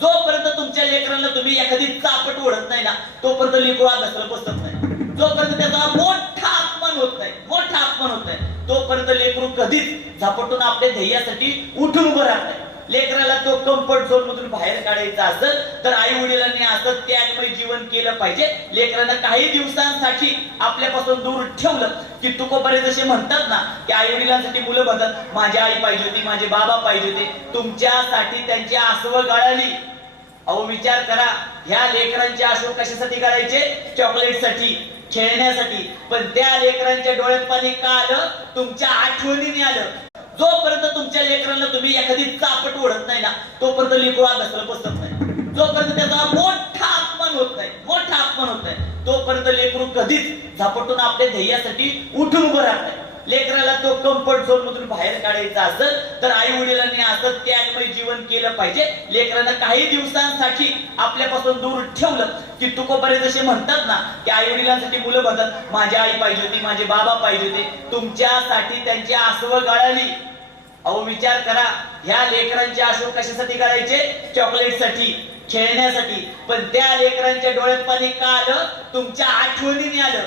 जोपर्यंत तुमच्या लेकरांना तुम्ही एखादी चापट ओढत नाही ना, तोपर्यंत लेकरू अभ्यासाला बसत नाही. जोपर्यंत त्याचा मोठा अपमान होत नाही, तोपर्यंत लेकरू कधीच झपाटून आपल्या ध्येयासाठी उठून उभं राहत नाही. लेकराला तो कम्फर्ट झोन मधून बाहेर काढायचा असेल तर आई वडिलांनी असं त्यागमय जीवन केलं पाहिजे. लेकरांना काही दिवसांसाठी आपल्यापासून दूर ठेवलं की तुकोबारे जसे म्हणतात ना की आई वडिलांसाठी मुलं म्हणतात, माझी आई पाहिजे होती, माझे बाबा पाहिजे होते. तुमच्यासाठी त्यांची आसवं गाळाली. अहो विचार करा, ह्या लेकरांचे आसव कशासाठी गाळायचे? चॉकलेटसाठी, खेळण्यासाठी. पण त्या लेकरांच्या डोळ्यात पाणी का आलं? तुमच्या आठवणीने आलं. जोपर्यंत तुमच्या लेकरांना तुम्ही एखादी चापट ओढत नाही ना, तोपर्यंत लेकरू अभ्यासाला बसत नाही. जोपर्यंत त्याचा मोठा अपमान होत नाही, तोपर्यंत लेकरू कधीच झपाटून आपल्या ध्येयासाठी उठून उभं राहत नाही. लेकराला तो कम्फर्ट झोन मधून बाहेर काढायचा असेल तर आई वडिलांनी असं त्यागमय जीवन केलं पाहिजे. लेकरांना काही दिवसांसाठी आपल्यापासून दूर ठेवलं की तुकोबारे जसे म्हणतात ना की आई वडिलांसाठी मुलं म्हणतात, माझी आई पाहिजे होती, माझे बाबा पाहिजे होते. तुमच्यासाठी त्यांची आसवं गाळाली. अहो विचार करा, ह्या लेकरांचे आसव कशासाठी गाळायचे? चॉकलेटसाठी, खेळण्यासाठी. पण त्या लेकरांच्या डोळ्यात पाणी का आलं? तुमच्या आठवणीने आलं.